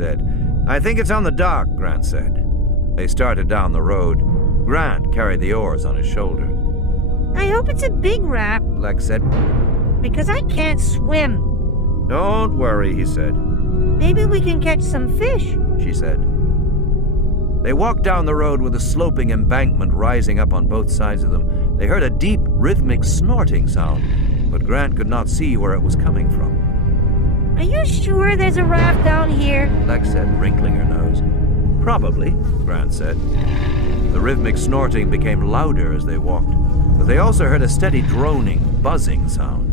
said. "I think it's on the dock," Grant said. They started down the road. Grant carried the oars on his shoulder. I hope it's a big raft, Lex said. because I can't swim. "Don't worry," he said. Maybe we can catch some fish, she said. They walked down the road with a sloping embankment rising up on both sides of them. They heard a deep, rhythmic snorting sound, but Grant could not see where it was coming from. Are you sure there's a raft down here? Lex said, wrinkling her nose. "Probably," Grant said. The rhythmic snorting became louder as they walked, but they also heard a steady droning, buzzing sound.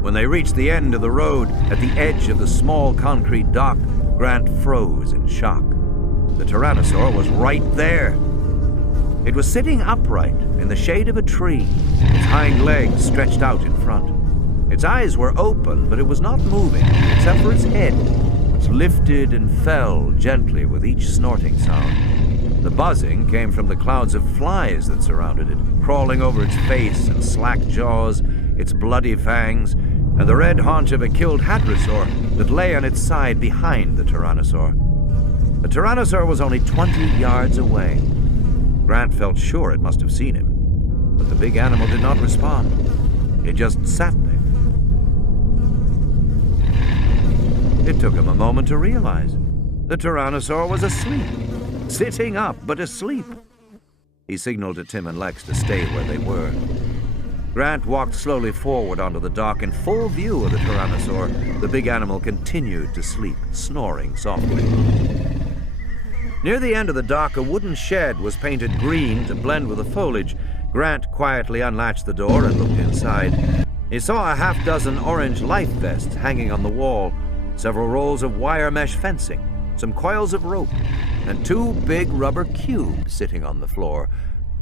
When they reached the end of the road, at the edge of the small concrete dock, Grant froze in shock. The Tyrannosaur was right there. It was sitting upright in the shade of a tree, its hind legs stretched out in front. Its eyes were open, but it was not moving, except for its head, which lifted and fell gently with each snorting sound. The buzzing came from the clouds of flies that surrounded it, crawling over its face and slack jaws, its bloody fangs, and the red haunch of a killed hadrosaur that lay on its side behind the Tyrannosaur. The Tyrannosaur was only 20 yards away. Grant felt sure it must have seen him, but the big animal did not respond. It just sat there. It took him a moment to realize. The Tyrannosaur was asleep, sitting up, but asleep. He signaled to Tim and Lex to stay where they were. Grant walked slowly forward onto the dock in full view of the Tyrannosaur. The big animal continued to sleep, snoring softly. Near the end of the dock, a wooden shed was painted green to blend with the foliage. Grant quietly unlatched the door and looked inside. He saw a half-dozen orange life vests hanging on the wall, several rolls of wire mesh fencing, some coils of rope, and 2 big rubber cubes sitting on the floor.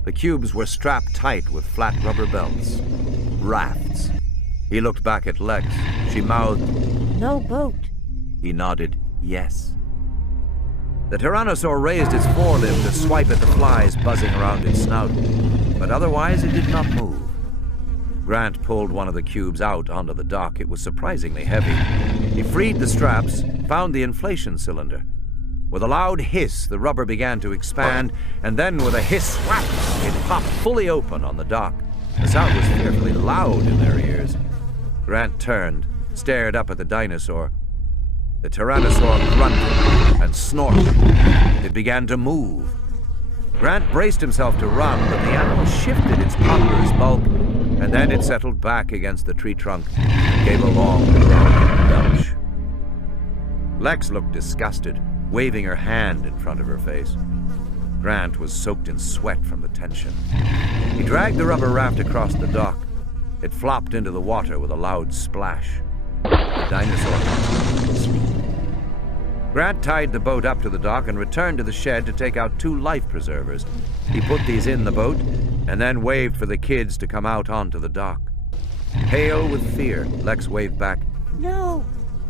The cubes were strapped tight with flat rubber belts. Rafts. He looked back at Lex. She mouthed, No boat. He nodded, yes. The Tyrannosaur raised its forelimb to swipe at the flies buzzing around its snout, but otherwise it did not move. Grant pulled one of the cubes out onto the dock. It was surprisingly heavy. He freed the straps, found the inflation cylinder. With a loud hiss, the rubber began to expand, and then with a hiss whap, it popped fully open on the dock. The sound was fearfully loud in their ears. Grant turned, stared up at the dinosaur. The Tyrannosaur grunted and snorted. It began to move. Grant braced himself to run, but the animal shifted its ponderous bulk, and then it settled back against the tree trunk and gave a long, growling belch. Lex looked disgusted, waving her hand in front of her face. Grant was soaked in sweat from the tension. He dragged the rubber raft across the dock. It flopped into the water with a loud splash. The dinosaur continued to sleep. Grant tied the boat up to the dock and returned to the shed to take out 2 life preservers. He put these in the boat and then waved for the kids to come out onto the dock. Pale with fear, Lex waved back, No.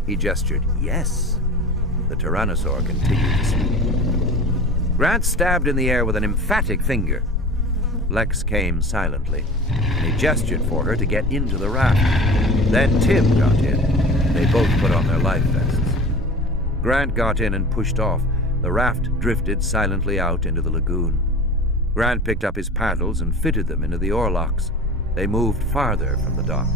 He gestured, yes. The Tyrannosaur continued to sleep. Grant stabbed in the air with an emphatic finger. Lex came silently, and he gestured for her to get into the raft. Then Tim got in. They both put on their life vests. Grant got in and pushed off. The raft drifted silently out into the lagoon. Grant picked up his paddles and fitted them into the oarlocks. They moved farther from the dock.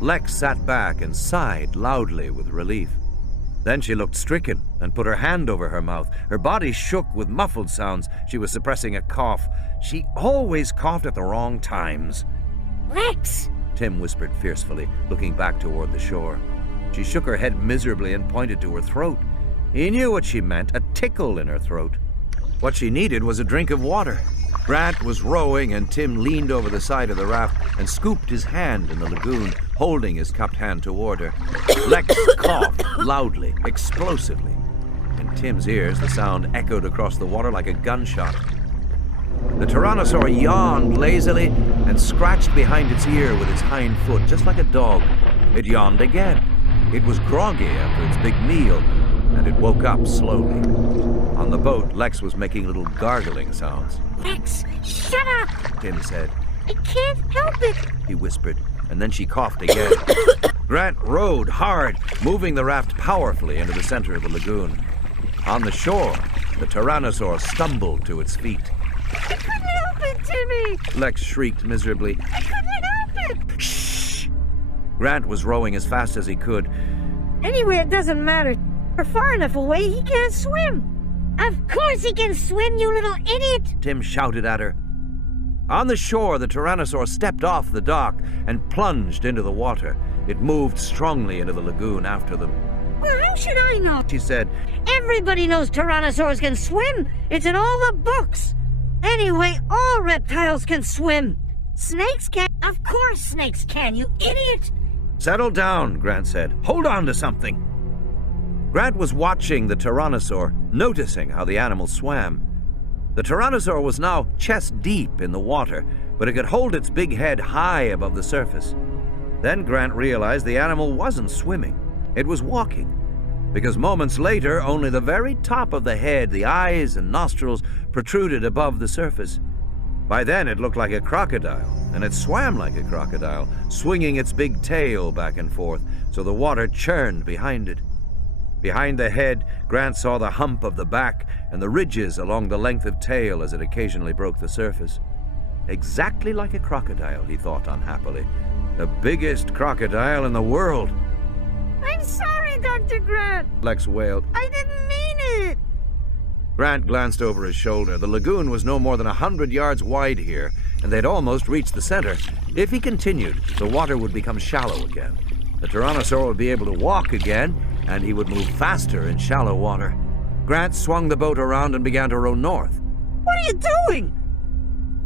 Lex sat back and sighed loudly with relief. Then she looked stricken and put her hand over her mouth. Her body shook with muffled sounds. She was suppressing a cough. She always coughed at the wrong times. Lex! Tim whispered fiercely, looking back toward the shore. She shook her head miserably and pointed to her throat. He knew what she meant, a tickle in her throat. What she needed was a drink of water. Grant was rowing, and Tim leaned over the side of the raft and scooped his hand in the lagoon, holding his cupped hand toward her. Lex coughed loudly, explosively. In Tim's ears, the sound echoed across the water like a gunshot. The Tyrannosaur yawned lazily and scratched behind its ear with its hind foot, just like a dog. It yawned again. It was groggy after its big meal, and it woke up slowly. On the boat, Lex was making little gargling sounds. Lex, shut up! Tim said. I can't help it. He whispered, and then she coughed again. Grant rowed hard, moving the raft powerfully into the center of the lagoon. On the shore, the Tyrannosaur stumbled to its feet. I couldn't help it, Timmy! Lex shrieked miserably. I couldn't help it! Shh! Grant was rowing as fast as he could. Anyway, it doesn't matter. We're far enough away, he can't swim. Of course he can swim, you little idiot! Tim shouted at her. On the shore, the Tyrannosaur stepped off the dock and plunged into the water. It moved strongly into the lagoon after them. Well, how should I know? She said, Everybody knows tyrannosaurs can swim. It's in all the books. Anyway, all reptiles can swim. Snakes can. Of course snakes can, you idiot! Settle down, Grant said. Hold on to something. Grant was watching the Tyrannosaur, noticing how the animal swam. The Tyrannosaur was now chest deep in the water, but it could hold its big head high above the surface. Then Grant realized the animal wasn't swimming. It was walking. Because moments later, only the very top of the head, the eyes and nostrils protruded above the surface. By then, it looked like a crocodile, and it swam like a crocodile, swinging its big tail back and forth, so the water churned behind it. Behind the head, Grant saw the hump of the back and the ridges along the length of tail as it occasionally broke the surface. Exactly like a crocodile, he thought unhappily. The biggest crocodile in the world. I'm sorry, Dr. Grant. Lex wailed. I didn't mean it. Grant glanced over his shoulder. The lagoon was no more than 100 yards wide here, and they'd almost reached the center. If he continued, the water would become shallow again. The Tyrannosaur would be able to walk again, and he would move faster in shallow water. Grant swung the boat around and began to row north. What are you doing?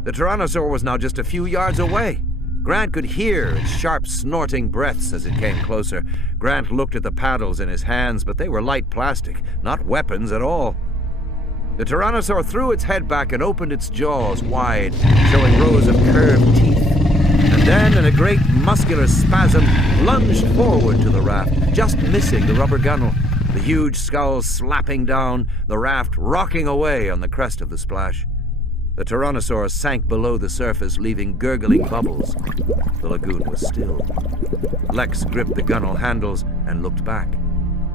The Tyrannosaur was now just a few yards away. Grant could hear its sharp, snorting breaths as it came closer. Grant looked at the paddles in his hands, but they were light plastic, not weapons at all. The Tyrannosaur threw its head back and opened its jaws wide, showing rows of curved teeth. And then, in a great muscular spasm, lunged forward to the raft, just missing the rubber gunnel. The huge skull slapping down, the raft rocking away on the crest of the splash. The Tyrannosaur sank below the surface, leaving gurgling bubbles. The lagoon was still. Lex gripped the gunnel handles and looked back.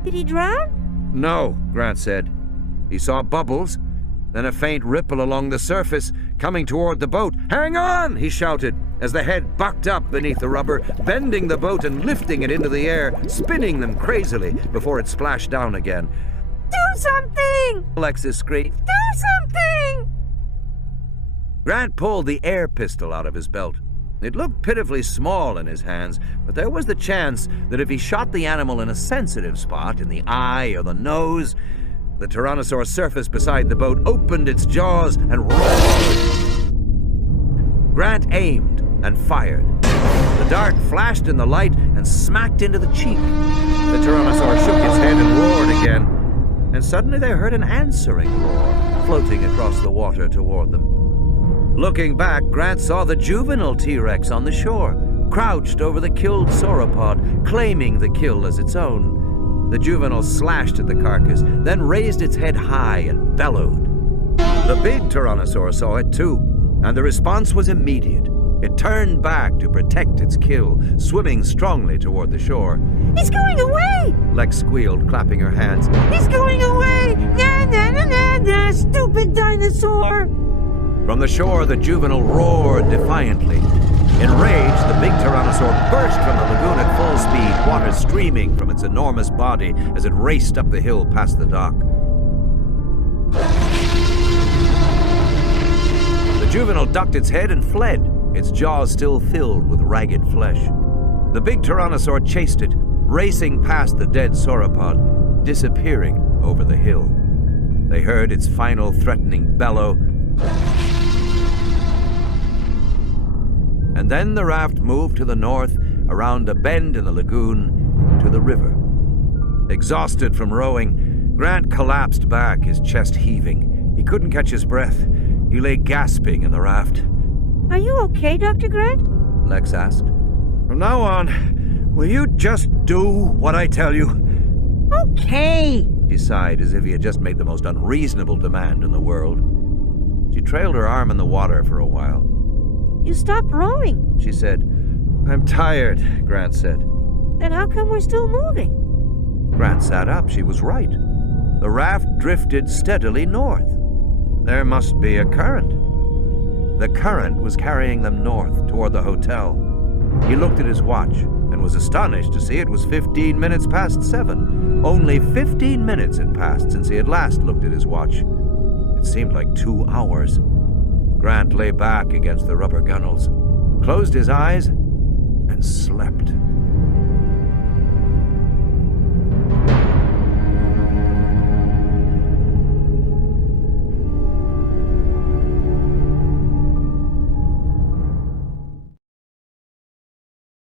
Did he drown? No, Grant said. He saw bubbles, then a faint ripple along the surface, coming toward the boat. Hang on, he shouted, as the head bucked up beneath the rubber, bending the boat and lifting it into the air, spinning them crazily before it splashed down again. Do something! Alexis screamed. Do something! Grant pulled the air pistol out of his belt. It looked pitifully small in his hands, but there was the chance that if he shot the animal in a sensitive spot, in the eye or the nose, the Tyrannosaur surface beside the boat opened its jaws and roared. Grant aimed and fired. The dart flashed in the light and smacked into the cheek. The Tyrannosaur shook its head and roared again, and suddenly they heard an answering roar floating across the water toward them. Looking back, Grant saw the juvenile T-Rex on the shore, crouched over the killed sauropod, claiming the kill as its own. The juvenile slashed at the carcass, then raised its head high and bellowed. The big Tyrannosaur saw it too, and the response was immediate. It turned back to protect its kill, swimming strongly toward the shore. He's going away! Lex squealed, clapping her hands. He's going away! Na na na na na, stupid dinosaur! From the shore, the juvenile roared defiantly. Enraged, the big Tyrannosaur burst from the lagoon at full speed, water streaming from its enormous body as it raced up the hill past the dock. The juvenile ducked its head and fled, its jaws still filled with ragged flesh. The big Tyrannosaur chased it, racing past the dead sauropod, disappearing over the hill. They heard its final threatening bellow, and then the raft moved to the north, around a bend in the lagoon, to the river. Exhausted from rowing, Grant collapsed back, his chest heaving. He couldn't catch his breath. He lay gasping in the raft. Are you okay, Dr. Grant? Lex asked. From now on, will you just do what I tell you? Okay. She sighed as if he had just made the most unreasonable demand in the world. She trailed her arm in the water for a while. You stopped rowing, she said. I'm tired, Grant said. Then how come we're still moving? Grant sat up. She was right. The raft drifted steadily north. There must be a current. The current was carrying them north toward the hotel. He looked at his watch and was astonished to see it was 15 minutes past 7. Only 15 minutes had passed since he had last looked at his watch. It seemed like 2 hours. Grant lay back against the rubber gunnels, closed his eyes, and slept.